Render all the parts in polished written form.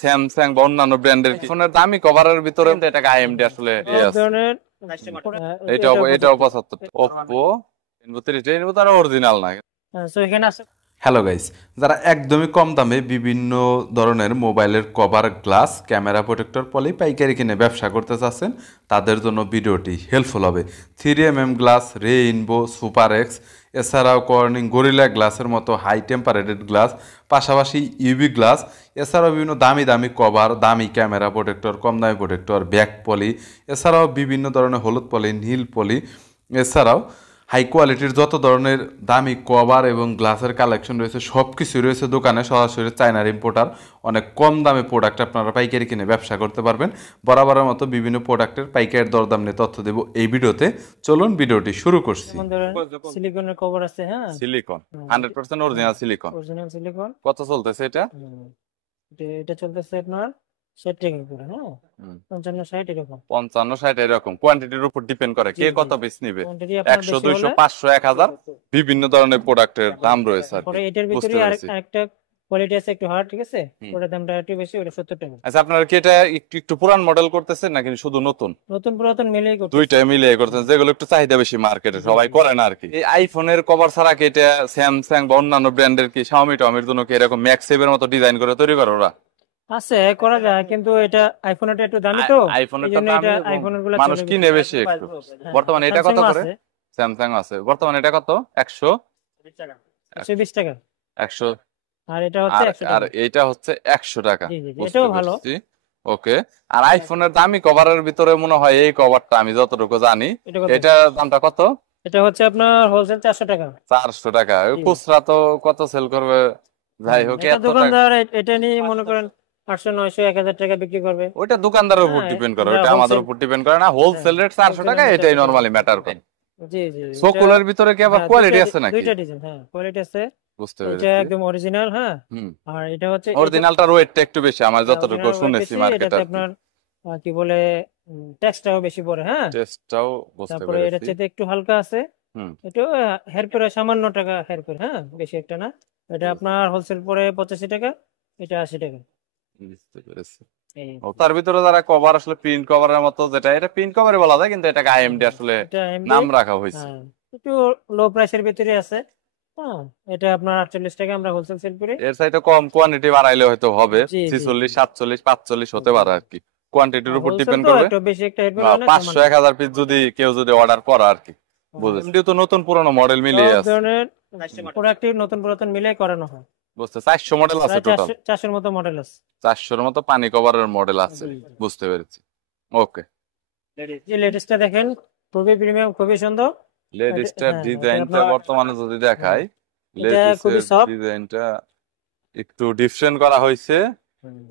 Samsung বা অন্যান্য ব্র্যান্ডের ফোনের দামি কভারের ভিতরে এটাকে আইএমডি আসলে এটাও 75। ওপ্পো Reno তার অরিজিনাল না। হ্যালো গাইস, যারা একদমই কম দামে বিভিন্ন ধরনের মোবাইলের কভার, গ্লাস, ক্যামেরা প্রোটেক্টর পলি পাইকারি কিনে ব্যবসা করতে চাচ্ছেন, তাদের জন্য ভিডিওটি হেল্পফুল হবে। 3mm glass, rainbow, super x, এছাড়াও কর্নিং, গরিলা গ্লাসের মতো হাই টেম্পারেটেড গ্লাস, পাশাপাশি ইউভি গ্লাস, এছাড়াও বিভিন্ন দামি দামি কভার, দামি ক্যামেরা প্রোটেক্টর, কম দামি প্রোটেক্টর, ব্যাক পলি, এছাড়াও বিভিন্ন ধরনের হলুদ পলি, নীল পলি, এছাড়াও হাই কোয়ালিটির যত ধরনের দামি কভার এবং গ্লাসের কালেকশন রয়েছে সব কিছুই রয়েছে দোকানে। সরাসরি চায়নার ইম্পোর্টার, অনেক কম দামে প্রোডাক্ট আপনারা পাইকারি কিনে ব্যবসা করতে পারবেন। বরাবরের মতো বিভিন্ন প্রোডাক্টের পাইকারি দরদাম নিয়ে তথ্য দেব এই ভিডিওতে। চলুন ভিডিওটি শুরু করছি। সিলিকনের কভার আছে, হ্যাঁ, silicon 100% original silicon. Original silicon. কত চলতেছে এটা? এটা চলতেছে আপনার 60 টাকা করে, হ্যাঁ, 55-60 এরকম। 55-60 এরকম কোয়ান্টিটির উপর ডিপেন্ড করে কে কত পিস নেবে। কোয়ান্টিটি আপনার 100, বেশি 200, হলে 500, 1000 বিভিন্ন ধরনের প্রোডাক্টের দাম রয়েছে আর পরে কি। এটার ভিতরে আরেকটা কোয়ালিটি আছে একটু হার্ড, ঠিক আছে, ওটার দামটা একটু বেশি, ওটা 70 টাকা। আচ্ছা, আপনারা কি এটা একটু পুরান মডেল করতেছেন নাকি শুধু নতুন? নতুন পুরাতন মিলিয়ে করতে, দুইটাই মিলিয়ে করতেছেন, যেগুলো একটু চাহিদা বেশি মার্কেটে, সবাই করে না আর কি। এই আইফোনের কভার ছাড়া কি এটা স্যামসাং বা অন্যান্য ব্র্যান্ডের কি Xiaomi জন্য কি এরকম ম্যাক্সেভের মতো ডিজাইন করে তৈরি করে ওরা? আছে, করা যায়, কিন্তু এটা আইফোনেরটা একটু দামি তো, আইফোনেরটা এটা আইফোনের গুলো মানুষ কিনে বেশি একটু। বর্তমানে এটা কত করে? স্যামসাং আছে বর্তমানে, এটা কত? 120 টাকা। 100। আর এটা হচ্ছে 100 টাকা। আর এইটা হচ্ছে 100 টাকা। এটাও ভালো। ওকে। আর আইফোনের দামি কভারের ভিতরে মনে হয় এই কভারটা আমি যতটুকু জানি, এটার দামটা কত? এটা হচ্ছে আপনার হোলসেল 400 টাকা। 400 টাকা। খুচরা তো কত সেল করবে? যাই হোক, দোকানদার এটা নিয়ে মনে করেন 800, 900, 1000 টাকা বিক্রি করবে। ওইটা দোকানদারের উপর ডিপেন্ড করে, ওইটা আমাদের উপর ডিপেন্ড করে না। হোলসেল রেট 400 টাকা, এটাই নরমালি ম্যাটার করে। জি জি। সোকুলার ভিতরে কি আবার কোয়ালিটি আছে নাকি? দুইটা ডিজাইন, হ্যাঁ, কোয়ালিটি আছে। বুঝতে পেরেছি। এটা একদম অরিজিনাল, হ্যাঁ। আর এটা হচ্ছে অরিজিনালটার ওয়েটটা একটু বেশি, আমার যতটুকু শুনেছি মার্কেটে। আপনার কি বলে, টেক্সটটাও বেশি পড়ে, হ্যাঁ, টেক্সটটাও বুঝতে পেরেছি। তারপরে এটা চেয়ে একটু হালকা আছে। এটা হেরফের সামান্য টাকা হেরফের, হ্যাঁ, বেশি একটা না। এটা আপনার হোলসেল পরে 85 টাকা, এটা 80 টাকা। বুঝতে পেরেছি। তার ভিতরে যারা কভার আসলে প্রিন্ট কভারের মতো, যেটা এটা প্রিন্ট কভারই বলা যায়, কিন্তু এটাকে আইএমডি আসলে নাম রাখা হয়েছে। একটু লো প্রাইসের ভিতরে আছে, হ্যাঁ। এটা আপনার 48 টাকা আমরা হোলসেল সেল করি। এর চাইতে কম কোয়ান্টিটি বাড়াইলে হয়তো হবে 46, 47, 45 হতে পারে আর কি। কোয়ান্টিটির উপর ডিপেন্ড করবে। একটু বেশি একটা 500, 1000 পিস যদি কেউ যদি অর্ডার করে আর কি। বুঝেছেন, তো নতুন পুরনো মডেল মিলিয়ে আছে, প্রোডাক্ট নতুন পুরাতন মিলিয়ে করানো হয়। বুঝতে 400 মডেল আছে টোটাল। 400 মতো মডেল আছে। 400 মতো পানি কভারের মডেল আছে। বুঝতে পেরেছি। ওকে। এই লেটেস্টটা দেখেন, খুবই প্রিমিয়াম, খুবই সুন্দর। লেটেস্টের ডিজাইনটা বর্তমানে যদি দেখাই, লেটেস্টের ডিজাইনটা একটু ডিফারেন্ট করা হয়েছে।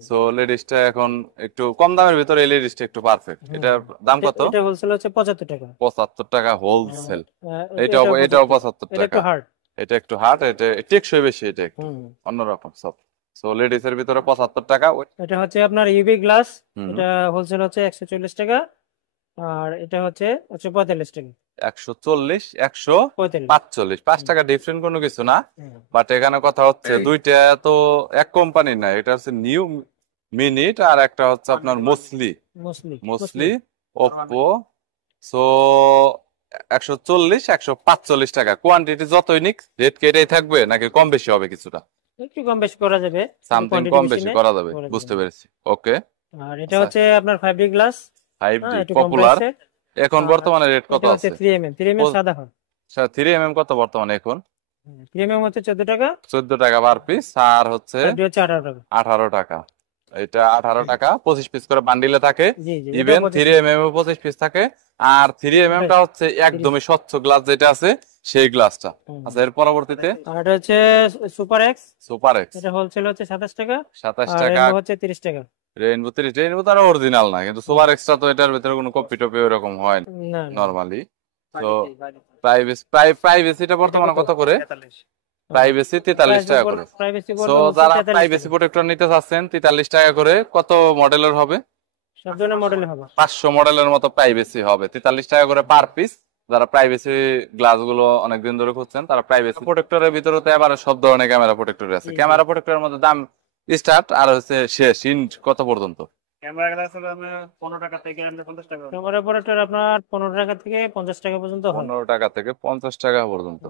সো লেডিসটা এখন একটু কম দামের ভিতরে, এই লেডিসটা একটু পারফেক্ট। এটার দাম কত? এটা হোলসেল হচ্ছে 75 টাকা। 75 টাকা হোলসেল। এটাও 75 টাকা। এটা একটু হার্ড, এটা টেকসই বেশি, এটা একটু অন্যরকম সব। সো লেডিসের ভিতরে 75 টাকা। এটা হচ্ছে আপনার ইউভি গ্লাস, এটা হোলসেল হচ্ছে 140 টাকা, আর এটা হচ্ছে 145 টাকা। 140, 145, 5 টাকা ডিফারেন্ট কোনো কিছু না। বাট এখানে কথা হচ্ছে দুইটা তো এক কোম্পানি না, এটা হচ্ছে নিউ মিনিট আর একটা হচ্ছে আপনার মোসলি ওপ্পো। সো 140, 145 টাকা। কোয়ান্টিটি যতই নিক রেট কি এটাই থাকবে নাকি কম বেশি হবে? কিছুটা একটু কম বেশি করা যাবে, সামথিং কম বেশি করা যাবে। বুঝতে পেরেছি। ওকে। আর এটা হচ্ছে আপনার 5D গ্লাস, 5D পপুলার। এখন বর্তমানে রেট কত আছে? 3mm সাদা হয়। 3mm কত বর্তমানে এখন? 3mm হচ্ছে 14 টাকা। 14 টাকা পার পিস। আর হচ্ছে 18 টাকা। 18 টাকা। এটা 18 টাকা, 25 পিস করে বান্ডিলে থাকে। ইভেন 3mm 25 পিস থাকে। আর 3mm টা হচ্ছে একদমই স্বচ্ছ গ্লাস যেটা আছে, সেই গ্লাসটা। আচ্ছা, এর পরবর্তীতে আর এটা হচ্ছে সুপার এক্স। এটা হোলসেল হচ্ছে 27 টাকা। 27 টাকা হচ্ছে 30 টাকা। রেইনবো তার অরিজিনাল না, কিন্তু সুপার এক্সট্রা তো এটার ভিতরে কোনো কপি টপি এরকম হয় না নরমালি। তো প্রাইভেসিটা বর্তমানে কত করে? প্রাইভেসি 43 টাকা করে। সো যারা প্রাইভেসি প্রোটেক্টর নিতে চাচ্ছেন 43 টাকা করে। কত মডেলের হবে? সব ধরনের মডেলের হবে। 500 মডেলের মতো প্রাইভেসি হবে, 43 টাকা করে পার পিস। যারা প্রাইভেসি গ্লাস গুলো অনেকদিন ধরে খুঁজছেন, তারা প্রাইভেসি প্রোটেক্টরের ভিতরে তো এবারে সব ধরনের ক্যামেরা প্রোটেক্টর আছে। ক্যামেরা প্রোটেক্টরের মধ্যে দাম স্টার্ট আর হচ্ছে শেষ ইন্ড কত পর্যন্ত? ক্যামেরা গ্লাস হলো আপনার 15 টাকা থেকে 50 টাকা। ক্যামেরা অপারেটর আপনার 15 টাকা থেকে 50 টাকা পর্যন্ত হয়। 15 টাকা থেকে 50 টাকা পর্যন্ত,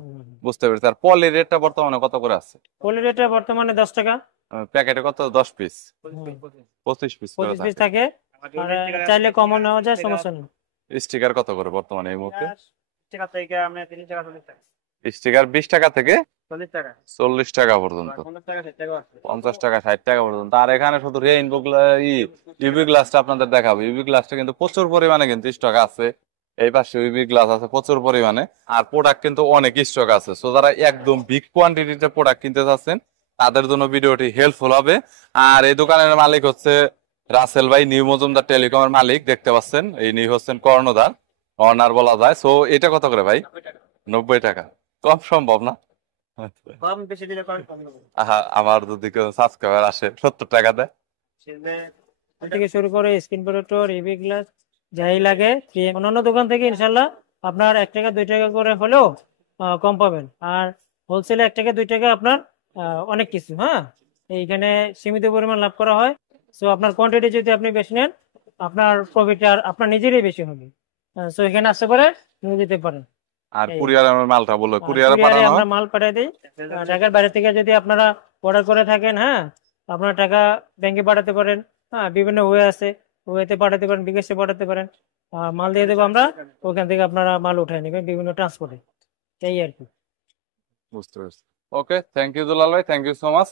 বুঝতে পেরেছি। আর পলির রেটটা বর্তমানে কত করে আছে? পলি রেটটা বর্তমানে 10 টাকা। প্যাকেটে কত? 10 পিস, 25 পিস করে 25 পিস থাকে। আর চাইলে কমও নেওয়া যায়, সমস্যা নেই। স্টিকার কত করে বর্তমানে এই মুহূর্তে? টাকা থেকে আমরা 30 টাকা 40 টাকা। স্টিকার 20 টাকা থেকে 40 টাকা 40 টাকা পর্যন্ত, 50 টাকা 60 টাকা আছে। 50 টাকা 60 টাকা পর্যন্ত। আর এখানে শুধু রেইনবো ইউভি গ্লাসটা আপনাদের দেখাবো। ইউভি গ্লাসটা কিন্তু প্রচুর পরিমাণে কিন্তু স্টক আছে। এই পাশে ইউভি গ্লাস আছে প্রচুর পরিমাণে, আর প্রোডাক্ট কিন্তু অনেক স্টক আছে। সো যারা একদম বিগ কোয়ান্টিটিতে প্রোডাক্ট কিনতে চাচ্ছেন তাদের জন্য ভিডিওটি হেল্পফুল হবে। আর এই দোকানের মালিক হচ্ছে রাসেল ভাই, নিউ মজুমদার টেলিকমের মালিক। দেখতে পাচ্ছেন এই নিউ হচ্ছেন কর্ণধার, অনার বলা যায়। সো এটা কত করে ভাই? 90 টাকা। কম সম্ভব না? কম বেশি দিলে কম কম হবে। আমার যদি কেউ সাবস্ক্রাইবার আসে 70 টাকা দেয় থেকে শুরু করে স্ক্রিন প্রোটেক্টর, ইভি গ্লাস যাই লাগে অন্যান্য দোকান থেকে ইনশাল্লাহ আপনার 1 টাকা 2 টাকা করে হলেও কম পাবেন। আর হোলসেলে 1 টাকা 2 টাকা আপনার অনেক কিছু, হ্যাঁ এইখানে সীমিত পরিমাণ লাভ করা হয়। সো আপনার কোয়ান্টিটি যদি আপনি বেশি নেন আপনার প্রফিট আর আপনার নিজেরই বেশি হবে। সো এখানে আসতে পারে নিয়ে যেতে পারেন। আর কুরিয়ারে আমার মালটা বলো, কুরিয়ারে পাঠানো আমরা মাল পাঠিয়ে দিই। ঢাকার বাইরে থেকে যদি আপনারা অর্ডার করে থাকেন, হ্যাঁ আপনারা টাকা ব্যাংকে পাঠাতে পারেন। হ্যাঁ বিভিন্ন ওয়ে আছে, ওয়েতে পাঠাতে পারেন, বিকাশে পাঠাতে পারেন। মাল দিয়ে দেবো আমরা, ওখান থেকে আপনারা মাল উঠায় নেবেন বিভিন্ন ট্রান্সপোর্টে। এই আর কি। বুঝতে পারছি। ওকে, থ্যাংক ইউ দুলাল ভাই, থ্যাংক ইউ সো মাচ।